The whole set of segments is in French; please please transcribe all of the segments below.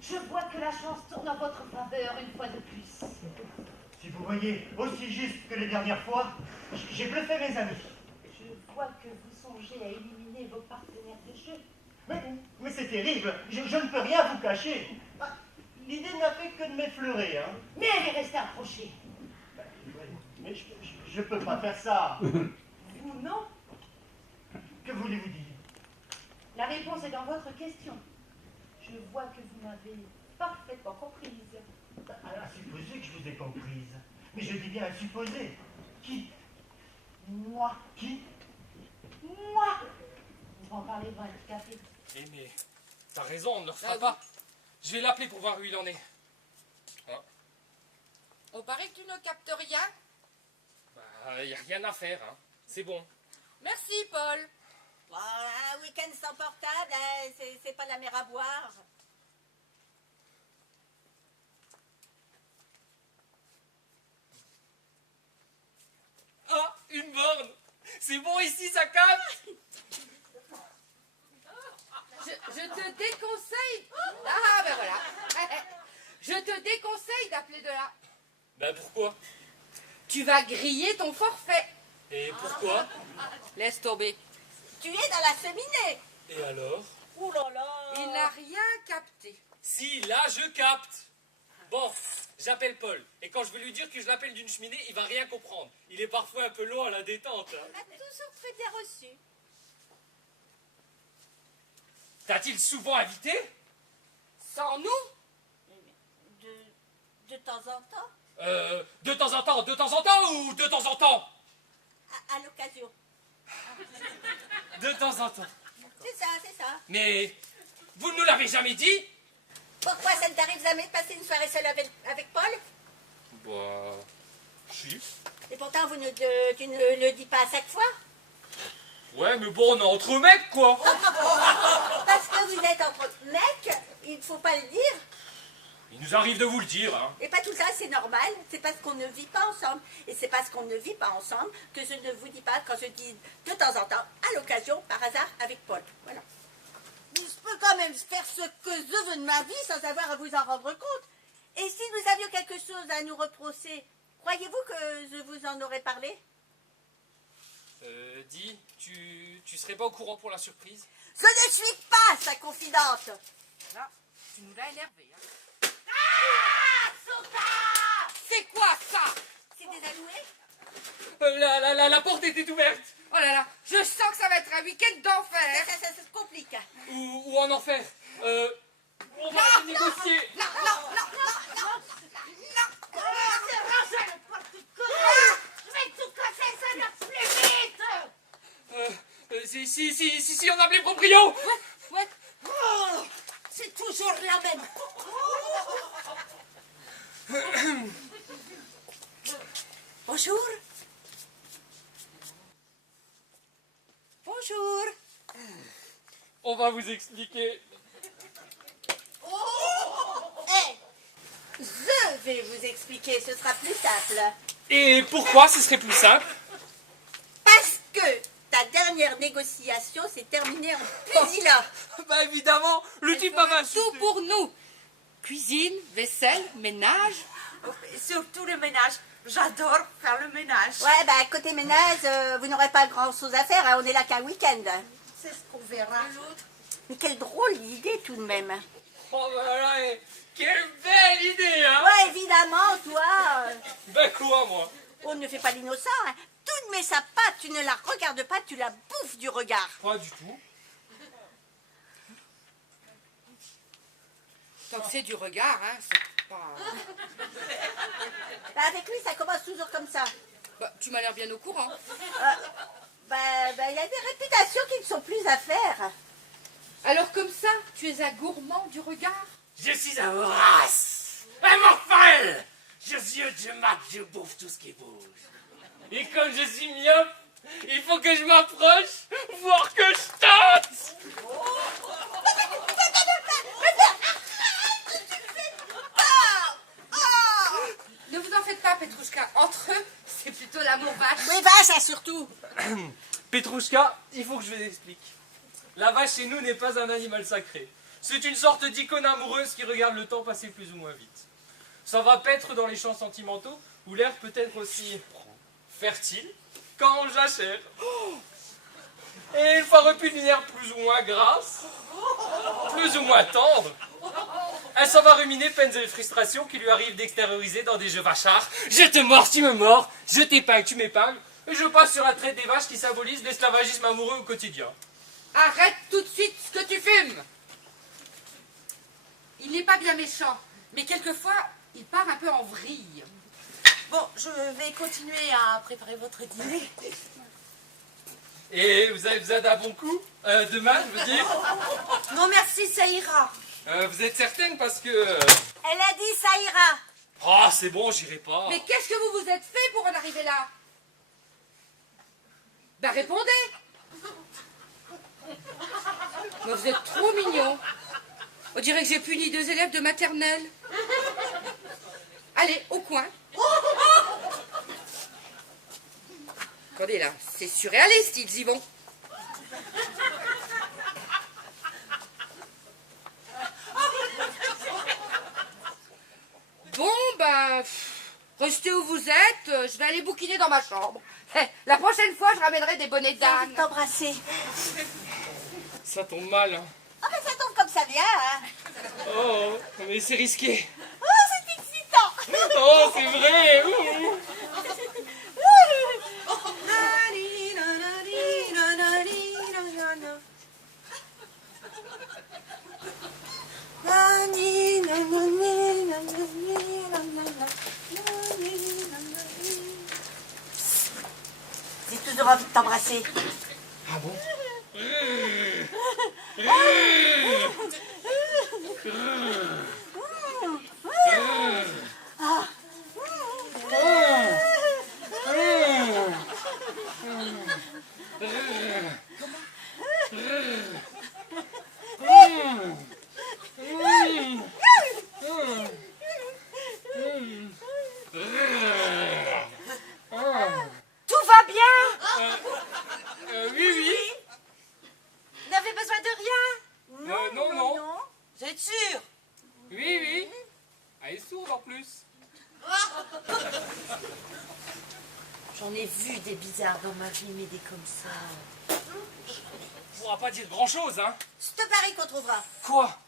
Je vois que la chance tourne en votre faveur une fois de plus. Si vous voyez aussi juste que les dernières fois, j'ai bluffé mes amis. Je vois que vous songez à éliminer vos partenaires de jeu. Mais c'est terrible, je ne peux rien vous cacher. Ah, l'idée n'a fait que de m'effleurer, hein. Mais elle est restée accrochée. Mais je ne peux pas faire ça. Vous non? Que voulez-vous dire? La réponse est dans votre question. Je vois que vous m'avez parfaitement comprise. À supposer que je vous ai comprise. Mais je dis bien à supposer. Qui? Moi. Qui? Moi. On va en parler devant un petit café. Eh mais, t'as raison, on ne le refera pas. Je vais l'appeler pour voir où il en est. Hein? On paraît que tu ne captes rien. Bah, y a rien à faire, hein. C'est bon. Merci, Paul. Oh, un week-end sans portable, c'est pas la mer à boire. Ah, une borne. C'est bon ici, ça capte. Je te déconseille. Ah, ben voilà. Je te déconseille d'appeler de là. Bah pourquoi? Tu vas griller ton forfait. Et pourquoi? Laisse tomber. Tu es dans la cheminée. Et alors? Ouh là là. Il n'a rien capté. Si, là, je capte. Bon, j'appelle Paul. Et quand je vais lui dire que je l'appelle d'une cheminée, il va rien comprendre. Il est parfois un peu long à la détente. Hein. On a toujours très bien reçu. T'a-t-il souvent invité? Sans nous? De temps en temps, De temps en temps ou de temps en temps? à l'occasion. De temps en temps. C'est ça, c'est ça. Mais vous ne nous l'avez jamais dit? Pourquoi ça ne t'arrive jamais de passer une soirée seule avec Paul? Bah, si. Et pourtant, tu ne le dis pas à chaque fois? Ouais, mais bon, on est entre mecs, quoi. Parce que vous êtes entre mecs, il ne faut pas le dire. Il nous arrive de vous le dire, hein. Et pas tout ça, c'est normal. C'est parce qu'on ne vit pas ensemble. Et c'est parce qu'on ne vit pas ensemble que je ne vous dis pas quand je dis de temps en temps, à l'occasion, par hasard, avec Paul. Voilà. Je peux quand même faire ce que je veux de ma vie sans avoir à vous en rendre compte. Et si nous avions quelque chose à nous reprocher, croyez-vous que je vous en aurais parlé? Dis, tu serais pas au courant pour la surprise? Je ne suis pas sa confidente. Là, tu nous l'as énervé. Hein. Ah, C'est quoi ça? c'est désavoué? La porte était ouverte. Oh là là, je sens que ça va être un week-end d'enfer. Ça se complique. Ou en enfer. On va aller négocier. Non. Je vais tout casser, ça va plus vite. Si, on appelait proprio. Ouais. Oh, c'est toujours la même. Bonjour. Bonjour. On va vous expliquer. Je vais vous expliquer, ce sera plus simple. Et pourquoi ce serait plus simple? Parce que ta dernière négociation s'est terminée en pugilat. Bah évidemment, le type m'a Tout insulté. pour nous. Cuisine, vaisselle, ménage. Surtout le ménage. J'adore faire le ménage. Ouais, bah côté ménage, vous n'aurez pas grand-chose à faire, hein, on est là qu'un week-end. C'est ce qu'on verra. Mais quelle drôle d'idée tout de même. Oh bah là, quelle belle idée, hein. Ouais, évidemment, toi, Bah quoi, moi? on ne fait pas l'innocent. Hein. Tu ne mets sa patte, tu ne la regardes pas, tu la bouffes du regard. Pas du tout. Tant que c'est du regard, hein, c'est pas... Bah, avec lui, ça commence toujours comme ça. Bah, tu m'as l'air bien au courant. Bah, il y a des réputations qui ne sont plus à faire. Alors comme ça, tu es un gourmand du regard? Je suis un vorace, un morphale. Je ziote, je mate, je bouffe tout ce qui bouge. Et comme je suis myope, il faut que je m'approche, voir que je tente. Ne vous en faites pas, Petrouchka. Entre eux, c'est plutôt l'amour vache. Oui, va, ça surtout. Petrouchka, il faut que je vous explique. La vache chez nous n'est pas un animal sacré. C'est une sorte d'icône amoureuse qui regarde le temps passer plus ou moins vite. Ça va paître dans les champs sentimentaux, où l'air peut être aussi fertile quand on le jachère. Et une fois repus d'une air plus ou moins grasse, plus ou moins tendre, elle s'en va ruminer peines et frustrations qui lui arrivent d'extérioriser dans des jeux vachards. Je te mords, tu me mords, je t'épingle, tu m'épingles, et je passe sur la traite des vaches qui symbolise l'esclavagisme amoureux au quotidien. Arrête tout de suite ce que tu fumes. Il n'est pas bien méchant, mais quelquefois, il part un peu en vrille. Bon, je vais continuer à préparer votre dîner. Et vous avez besoin d'un bon coup demain, je veux dire. Non, merci, ça ira. Vous êtes certaine parce que... Elle a dit ça ira. Oh, c'est bon, j'irai pas. Mais qu'est-ce que vous vous êtes fait pour en arriver là? Ben répondez. Mais vous êtes trop mignon. On dirait que j'ai puni 2 élèves de maternelle. Allez, au coin. Attendez là, c'est surréaliste, ils y vont. Bon, ben, restez où vous êtes, je vais aller bouquiner dans ma chambre. La prochaine fois, je ramènerai des bonnets J'ai envie d'âne. de t'embrasser. Ça tombe mal, hein. Ah ben ça tombe comme ça vient, hein. Oh, mais c'est risqué. Oh, c'est excitant. Oh, c'est vrai. Ouh. J'ai toujours envie de t'embrasser. Ah bon? Tout va bien? Oui, oui. Vous n'avez besoin de rien? Non. Vous êtes sûr? Oui, oui. Elle est sourde en plus. J'en ai vu des bizarres dans ma vie, mais des comme ça. On pourra pas dire grand-chose, hein. Je te parie qu'on trouvera. Quoi?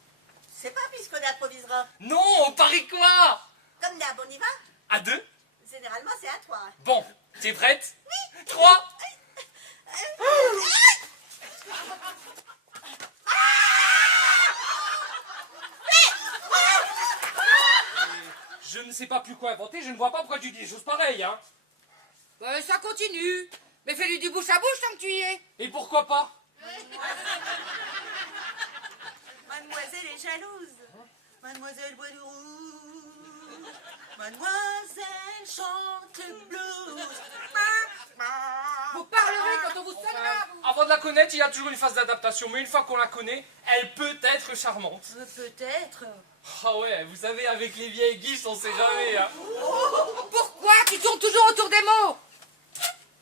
C'est pas puisqu'on improvisera. Non, on parie quoi? Comme d'hab, on y va? À 2? Généralement, c'est à toi. Bon, t'es prête? Oui. 3. Je ne sais pas plus quoi inventer, je ne vois pas pourquoi tu dis des choses pareilles, hein. Ça continue. Mais fais-lui du bouche à bouche tant que tu y es. Et pourquoi pas? Mademoiselle est jalouse. Mademoiselle boit du rouge. Mademoiselle chante le blues. Vous parlerez quand on vous sonnera. Avant de la connaître, il y a toujours une phase d'adaptation, mais une fois qu'on la connaît, elle peut être charmante. Peut-être. Ah ouais, vous savez, avec les vieilles guiches, on sait jamais, hein. Pourquoi tu tournes toujours autour des mots?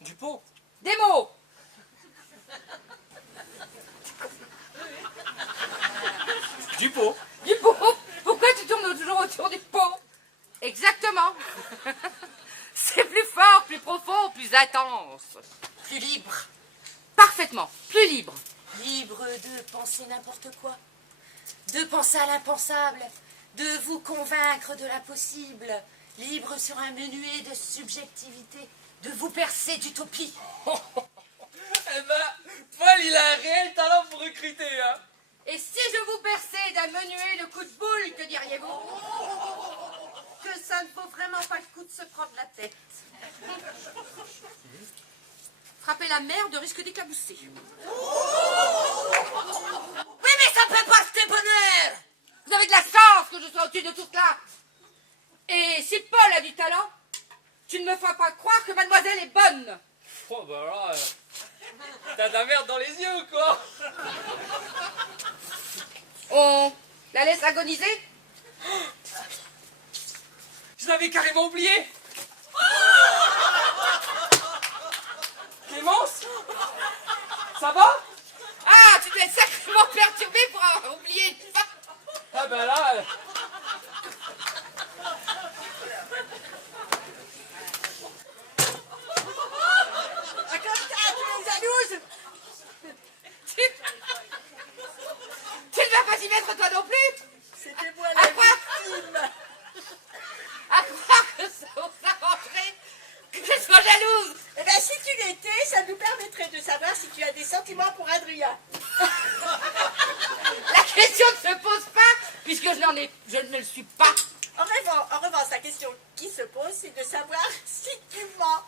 Du pot. Des mots. Du pot. Du pot. Pourquoi tu tournes toujours autour du pot? Exactement. C'est plus fort, plus profond, plus intense. Plus libre. Parfaitement. Plus libre. Libre de penser n'importe quoi. De penser à l'impensable. De vous convaincre de l'impossible. Libre sur un menuet de subjectivité. De vous percer d'utopie. Eh ben, Paul, il a un réel talent pour recruter, hein. Et si je vous perçais d'un menuet de coup de boule, que diriez-vous? Que ça ne vaut vraiment pas le coup de se prendre la tête. Frapper la merde risque d'éclabousser. Oui, mais ça peut porter bonheur. Vous avez de la chance que je sois au-dessus de tout cela. Et si Paul a du talent, tu ne me feras pas croire que mademoiselle est bonne. Oh, bah là, t'as de la merde dans les yeux ou quoi? On la laisse agoniser? Je l'avais carrément oublié. Clémence? Ça va? Ah, tu te laisses sacrément perturbée pour avoir oublié une femme. Ah ben là... Ah, comme ça, tu es jalouse. Tu ne vas pas y mettre toi non plus. C'était moi À la quoi victime. À croire que ça vous arrangerait que je sois jalouse. Eh bien, si tu l'étais, ça nous permettrait de savoir si tu as des sentiments pour Adrien. La question ne se pose pas, puisque je ne le suis pas. En revanche, la question qui se pose, c'est de savoir si tu mens.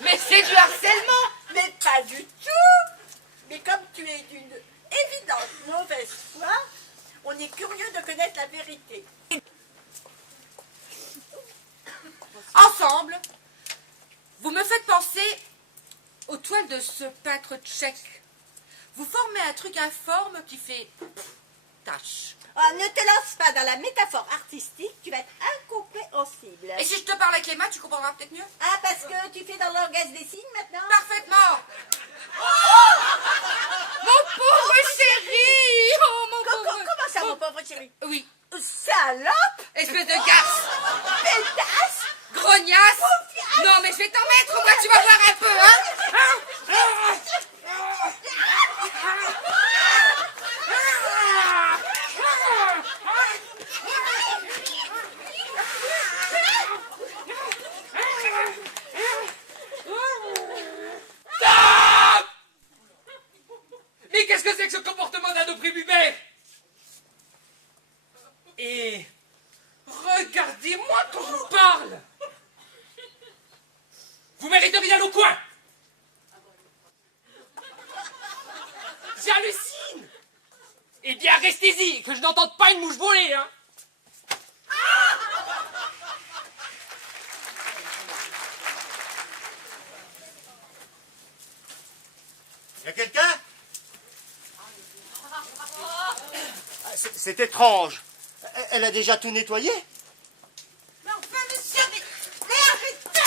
Mais c'est du harcèlement. Mais pas du tout. Mais comme tu es d'une évidente mauvaise foi, on est curieux de connaître la vérité. Ensemble, vous me faites penser aux toiles de ce peintre tchèque. Vous formez un truc informe qui fait tache. Oh, ne te lance pas dans la métaphore artistique, tu vas être incompréhensible. Et si je te parle avec les mains, tu comprendras peut-être mieux. Ah, parce que tu fais dans le langage des signes maintenant? Parfaitement. Mon pauvre chéri. Oh, mon pauvre... Comment ça, mon pauvre chéri? Oui, Salope! espèce de garce. Pétasse! Grognasse. Non, mais je vais t'en mettre, moi, tu vas voir un peu, hein. Stop! Mais qu'est-ce que c'est que ce comportement d'un prépubère? Et regardez-moi quand je vous parle. Vous mériteriez aller au coin. J'hallucine. Eh bien, restez-y, que je n'entende pas une mouche voler, hein. Y a quelqu'un? C'est étrange. Elle a déjà tout nettoyé? Mais enfin, monsieur, mais arrêtez!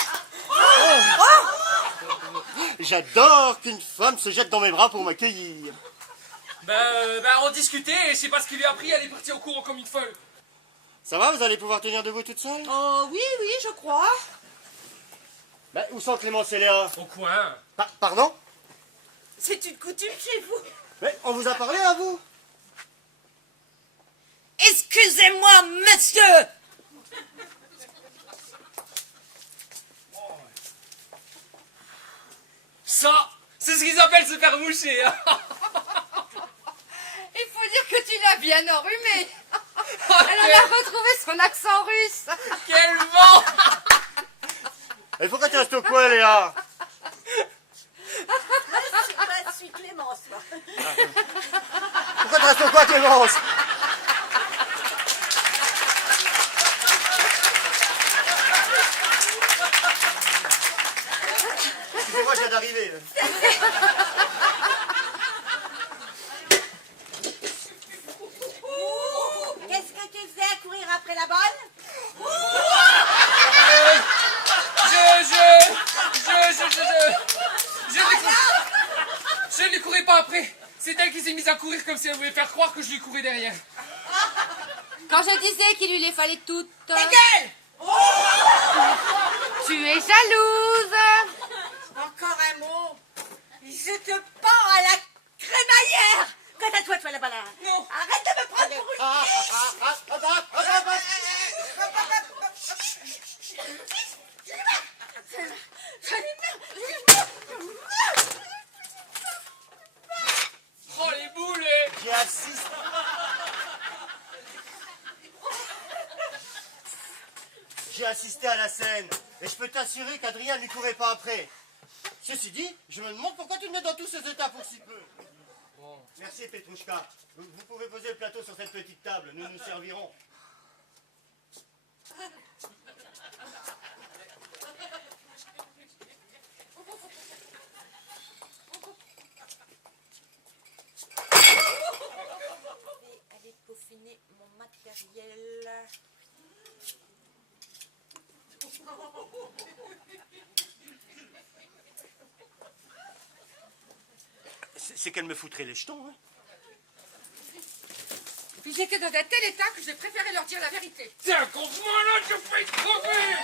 J'adore qu'une femme se jette dans mes bras pour m'accueillir. On discutait et je sais pas ce qu'il lui a pris, elle est partie au courant comme une folle. Ça va, vous allez pouvoir tenir debout toute seule? Oh, oui, je crois. Ben, où sont Clémence et Léa? Au coin. Pardon? C'est une coutume chez vous. Mais on vous a parlé à vous? Excusez-moi, monsieur. Ça, c'est ce qu'ils appellent se faire moucher, hein. Il faut dire que tu l'as bien enrhumé. Oh, Elle en a retrouvé son accent russe. quel vent. Et pourquoi tu restes au coin, Léa? Je suis Clémence, moi. Pourquoi tu restes au coin, Clémence? Excusez-moi, je viens d'arriver. Qu'est-ce que tu faisais à courir après la bonne? Je ne lui courais pas après. C'est elle qui s'est mise à courir comme si elle voulait faire croire que je lui courais derrière. Quand je disais qu'il lui les fallait toutes. Ta gueule! Tu es jalouse. Encore un mot. Je te pends à la crémaillère. Quant à toi, toi là-bas là. Non. Arrête de me prendre pour une Oh les boules. J'ai assisté. J'ai assisté à la scène et je peux t'assurer qu'Adrien ne lui courait pas après. Ceci dit, je me demande pourquoi tu le mets dans tous ces états pour si peu. Merci Petrouchka. Vous pouvez poser le plateau sur cette petite table, nous nous servirons. Aller peaufiner mon matériel. c'est qu'elle me foutrait les jetons. Hein. Puis j'étais dans un tel état que j'ai préféré leur dire la vérité. Tiens, contre moi là, je fais crever.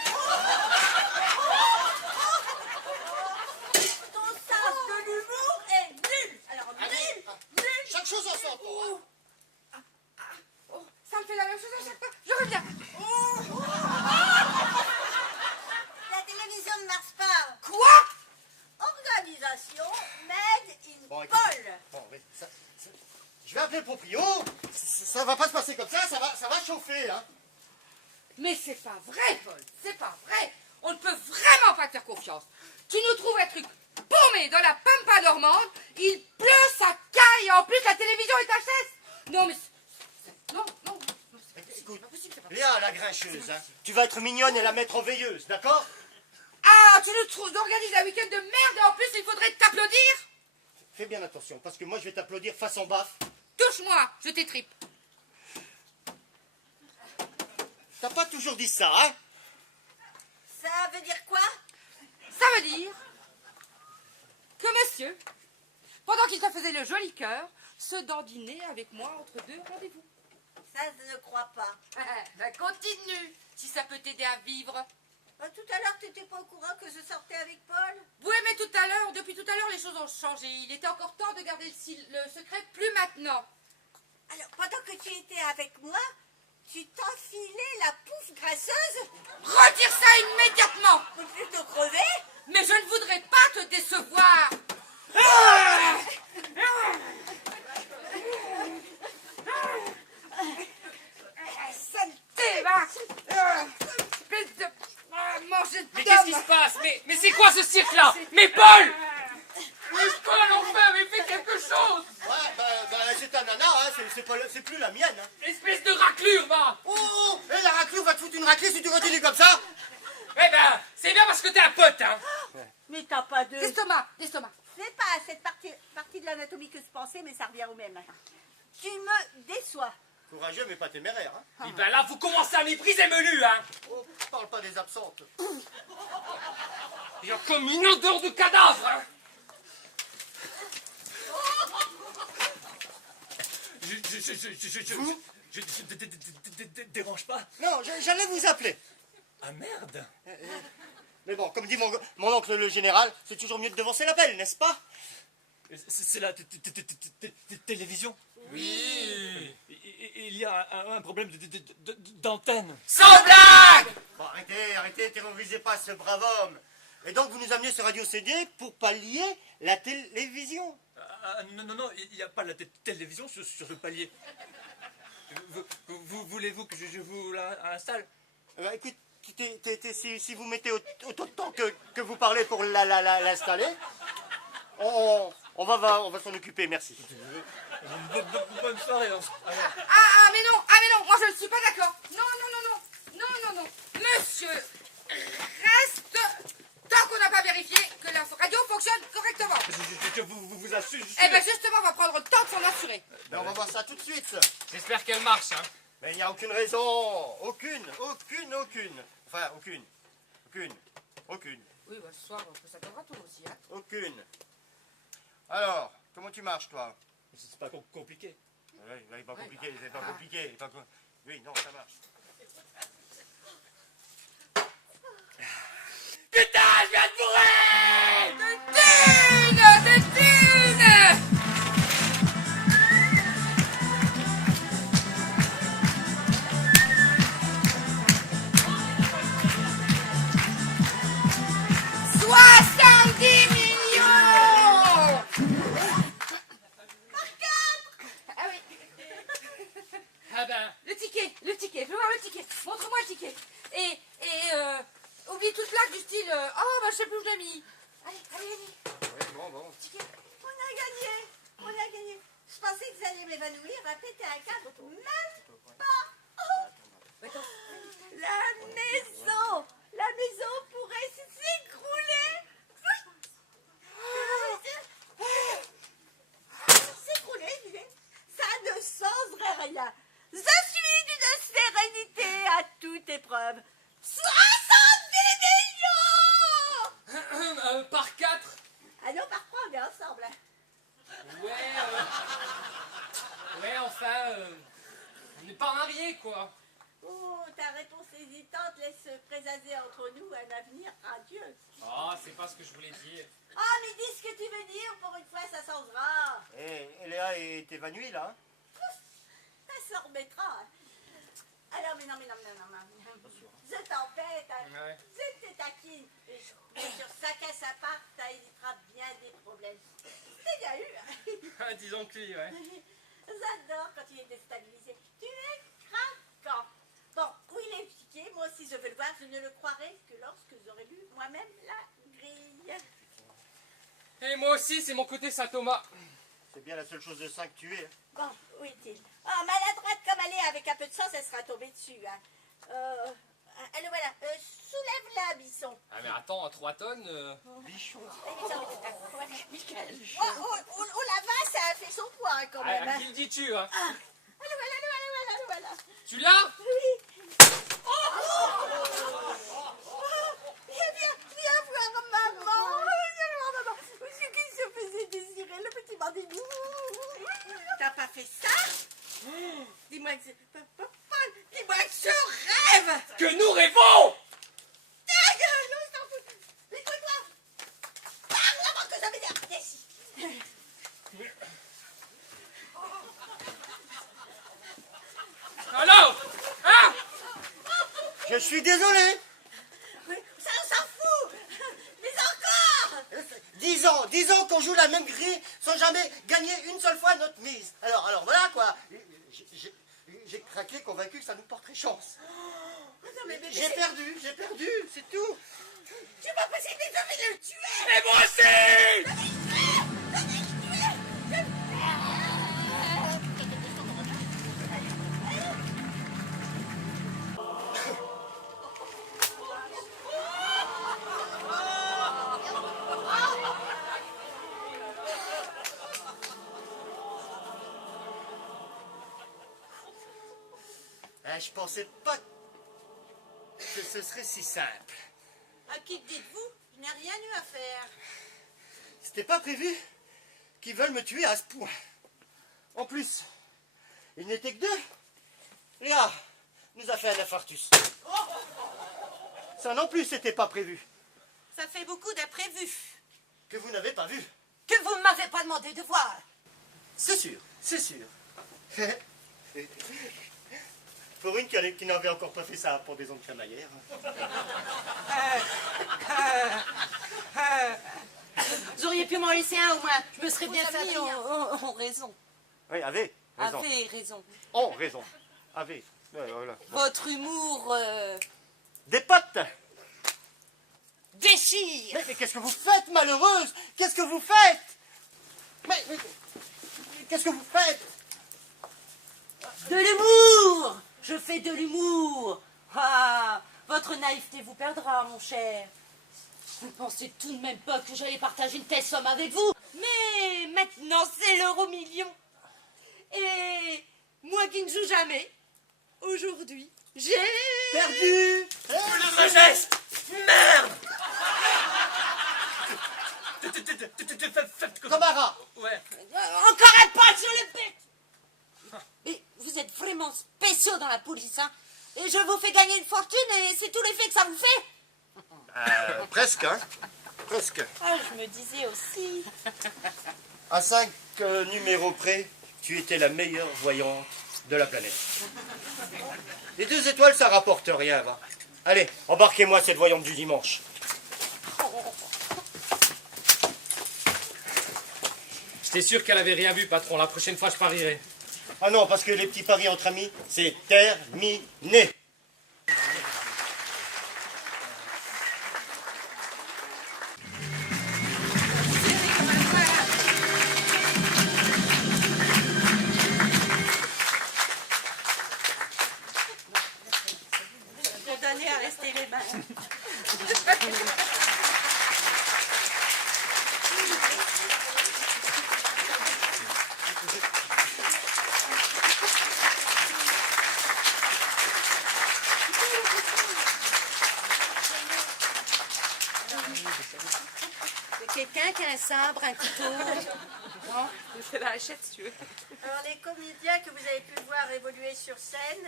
Ton sens de l'humour est nul. Alors, nul, nul. Chaque chose en son temps. Hein. Oh, ça me fait la même chose à chaque fois. Je reviens. La télévision ne marche pas. Quoi? Organisation made in Bon, écoutez. Paul. Bon, mais je vais appeler le proprio. Ça va pas se passer comme ça va chauffer. Hein. Mais c'est pas vrai, Paul. C'est pas vrai. On ne peut vraiment pas te faire confiance. Tu nous trouves un truc paumé dans la pampa normande. Il pleut, ça caille. Et en plus, la télévision est HS. Non, mais... Non, Écoute, pas possible, c'est pas possible. Léa, la grincheuse, hein. Tu vas être mignonne et la mettre en veilleuse, d'accord? Ah, tu nous organises un week-end de merde et en plus, il faudrait t'applaudir. Fais bien attention, parce que moi, je vais t'applaudir face en baffe. Touche-moi, je t'étripe. T'as pas toujours dit ça, hein? Ça veut dire quoi? Ça veut dire que monsieur, pendant qu'il te faisait le joli cœur, se dandinait avec moi entre deux rendez-vous. Ça, je ne crois pas. Ben continue, si ça peut t'aider à vivre. Tout à l'heure, tu n'étais pas au courant que je sortais avec Paul? Oui, mais depuis tout à l'heure, les choses ont changé. Il était encore temps de garder le secret, plus maintenant. Alors, pendant que tu étais avec moi, tu t'enfilais la pouffe grasseuse Retire ça immédiatement. pour plus te crever? Mais je ne voudrais pas te décevoir. Saleté, va. Espèce de... manger de Mais qu'est-ce qui gomme. se passe? Mais c'est quoi ce cirque-là? Mais Paul! Mais Paul, enfin, mais fais quelque chose! Ouais, c'est ta nana, hein. C'est plus la mienne, hein. Espèce de raclure, va! Oh, et la raclure va te foutre une raclée si tu continues comme ça. Eh ben, c'est bien parce que t'es un pote, hein! Mais t'as pas de... L'estomac. C'est pas à cette partie de l'anatomie que je pensais, mais ça revient au même. Tu me déçois. Courageux, mais pas téméraire, hein. Et ben là, vous commencez à mépriser Menu, hein! Oh, parle pas des absentes. Il y a comme une odeur de cadavre, hein! Je dérange pas. Non, j'allais vous appeler. Ah merde! Mais bon, comme dit mon oncle le général, c'est toujours mieux de devancer l'appel, n'est-ce pas? C'est la télévision? Oui! Il y a un problème d'antenne. Sans blague! Bon, arrêtez, terrorisez pas ce brave homme. Et donc vous nous amenez sur Radio CD pour pallier la télévision. Non, il n'y a pas la télévision sur le palier. Voulez-vous que je vous l'installe? Écoute, si vous mettez autant de temps que vous parlez pour l'installer, on va s'en occuper, merci. Bonne soirée. Alors. Ah, mais non, moi je ne suis pas d'accord. Non. Monsieur, reste tant qu'on n'a pas vérifié que la radio fonctionne correctement. Je vous assure. Eh bien justement, on va prendre le temps de s'en assurer. Mais on va voir ça tout de suite. J'espère qu'elle marche, hein. Mais il n'y a aucune raison. Aucune. Enfin, aucune. Oui, ce soir, on peut s'attendre à tout aussi, hein. Aucune. Alors, comment tu marches, toi? C'est pas compliqué. Oui, pas compliqué, c'est pas compliqué. Oui, non, ça marche. Putain, je viens de bourrer! De thunes. Le ticket, je veux voir le ticket. Montre-moi le ticket. Et oublie toute plaque du style je sais plus où je l'ai mis. Allez. Oui, bon. Ticket. On a gagné. Je pensais que vous alliez m'évanouir, va péter un câble. Même pas. Oh. La maison pourrait s'écrouler. S'écrouler, ça ne changerait rien. Je suis d'une sérénité à toute épreuve. 70 millions. Par 4? Ah non, par 3, on est ensemble. Ouais. pas marié, quoi. Oh, ta réponse hésitante laisse présager entre nous un avenir radieux. Ah, c'est pas ce que je voulais dire. Ah, mais dis ce que tu veux dire, pour une fois, ça changera. Et Léa est évanouie, là. Ça se remettra. Alors, mais non. Je t'embête, hein. Ouais. Je te taquine. Et bien sûr, chacun sa part, ça évitera bien des problèmes. C'est bien eu, hein. Ah, disons que lui, ouais. J'adore quand tu es déstabilisé. Tu es craquant. Bon, où il est piqué, moi aussi je veux le voir, je ne le croirai que lorsque j'aurai lu moi-même la grille. Et moi aussi, c'est mon côté Saint-Thomas. C'est bien la seule chose de sain que tu es. Hein. Bon, où est-il? Oh, maladroite comme elle est, avec un peu de chance, elle sera tombée dessus. Hein. Allez, voilà, soulève-la, Bisson. Ah, mais attends, à 3 tonnes... Bichon. Oh, la vache, ça a fait son poids hein, quand même. À Hein. qui le dis-tu, hein? Allez, voilà. Tu l'as? Oui. Viens voir maman. Ce qui se faisait désirer, le petit bandit. T'as pas fait ça? Dis-moi que je rêve. Que nous rêvons! Ta gueule, on s'en fout. Écoute-moi. Parle avant que j'avais dit. Viens ici. Alors? Hein? Je suis désolé. Ça, on s'en fout. Mais encore. 10 ans qu'on joue la même grille sans jamais gagner une seule fois notre mise. Alors voilà quoi. J'ai craqué, convaincu que ça nous porterait chance. Non, mais J'ai perdu, c'est tout. c'est pas possible, mais je vais le tuer. Et moi aussi! Je pensais pas que ce serait si simple. À qui dites-vous? Je n'ai rien eu à faire. C'était pas prévu qu'ils veulent me tuer à ce point. En plus, ils n'étaient que 2. Léa nous a fait un infarctus. Ça non plus, c'était pas prévu. Ça fait beaucoup d'imprévus. Que vous n'avez pas vu. Que vous ne m'avez pas demandé de voir. C'est sûr. Pour une qui n'avait encore pas fait ça pour des ondes crémaillères. Vous auriez pu m'en laisser un au moins. Je me serais bien servi en raison. Oui, avez raison. Avez raison. Ont raison. Avez. Ouais, voilà. Votre humour Des potes. déchire. Mais qu'est-ce que vous faites, malheureuse? Qu'est-ce que vous faites? Mais qu'est-ce que vous faites? De l'humour. Je fais de l'humour. Ah, votre naïveté vous perdra, mon cher. Vous ne pensez tout de même pas que j'allais partager une telle somme avec vous. Mais maintenant, c'est l'euro million. Et moi qui ne joue jamais, aujourd'hui, j'ai... Perdu. Le geste! Merde! Comme un rat. Ouais. Encore un pas sur le bec. Mais vous êtes vraiment spéciaux dans la police, hein. Et je vous fais gagner une fortune et c'est tout l'effet que ça vous fait. Presque, hein. Presque. Ah, je me disais aussi. À 5 numéros près, tu étais la meilleure voyante de la planète. Les 2 étoiles, ça rapporte rien, va. Allez, embarquez-moi cette voyante du dimanche. J'étais sûr qu'elle avait rien vu, patron. La prochaine fois, je parierai. Ah non, parce que les petits paris entre amis, c'est terminé. Condamné à rester les mains. Quelqu'un qui a un sabre, un couteau? Non? C'est la hachette, si tu veux. Alors, les comédiens que vous avez pu voir évoluer sur scène,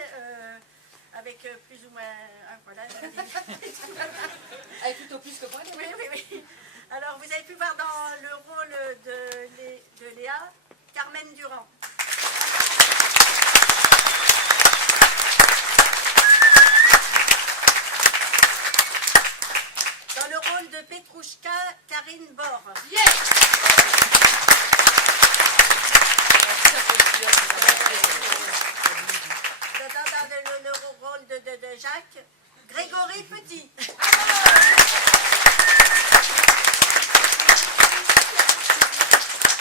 avec plus ou moins... voilà. Avec plutôt plus que moi, Oui, oui, oui. Alors, vous avez pu voir dans le rôle de Léa, Carmen Durand. Dans le rôle de Petrouchka, Karine Bor. Dans le rôle de Jacques, Grégory Petit.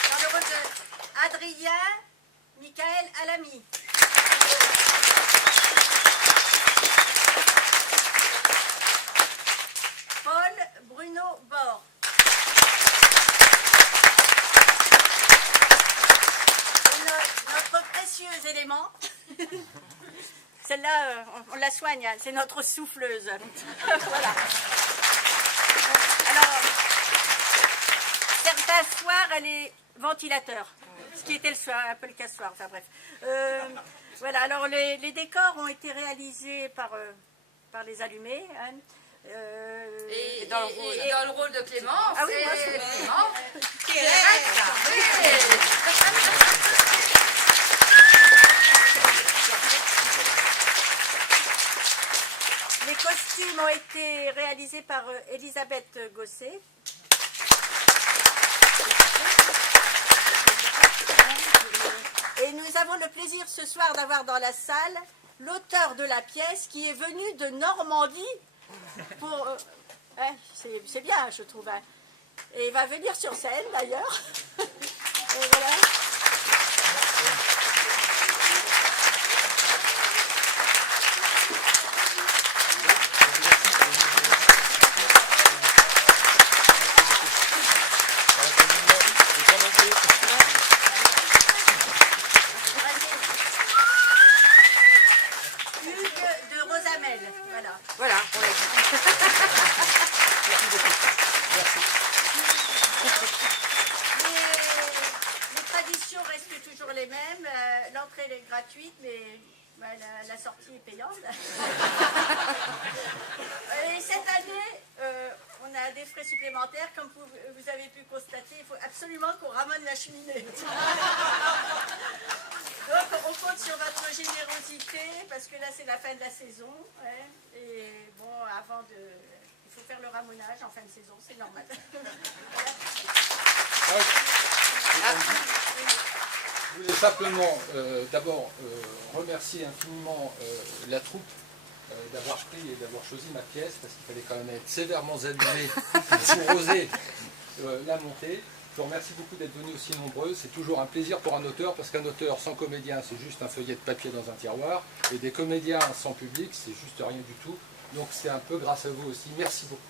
Dans le rôle de Adrien, Michael Alamy. Paul Bruno Bor. Notre précieux élément. Celle-là, on la soigne, hein, c'est notre souffleuse. Voilà. Alors, certains soirs, elle est ventilateur. Ce qui était le soir, un peu le casse-soir, enfin bref. Voilà, alors les décors ont été réalisés par les allumés. Hein. Et dans le rôle de Clément, ah oui, moi, c'est je... Clément. Les costumes ont été réalisés par Elisabeth Gosset. Et nous avons le plaisir ce soir d'avoir dans la salle l'auteur de la pièce qui est venu de Normandie pour... hein, c'est bien, je trouve. Hein. Et il va venir sur scène d'ailleurs. Et voilà. Voilà, on l'a dit. Merci beaucoup. Merci. Les traditions restent toujours les mêmes. L'entrée est gratuite, mais la sortie est payante. Et cette année, on a des frais supplémentaires. Comme vous avez pu constater, il faut absolument qu'on ramène la cheminée. Donc, on compte sur votre générosité, parce que là, c'est la fin de la saison. Ouais, et bon, avant de... Il faut faire le ramonage en fin de saison, c'est normal. Je voulais simplement d'abord remercier infiniment la troupe d'avoir pris et d'avoir choisi ma pièce, parce qu'il fallait quand même être sévèrement allumé pour oser la monter. Je vous remercie beaucoup d'être venus aussi nombreux. C'est toujours un plaisir pour un auteur, parce qu'un auteur sans comédien, c'est juste un feuillet de papier dans un tiroir. Et des comédiens sans public, c'est juste rien du tout. Donc c'est un peu grâce à vous aussi. Merci beaucoup.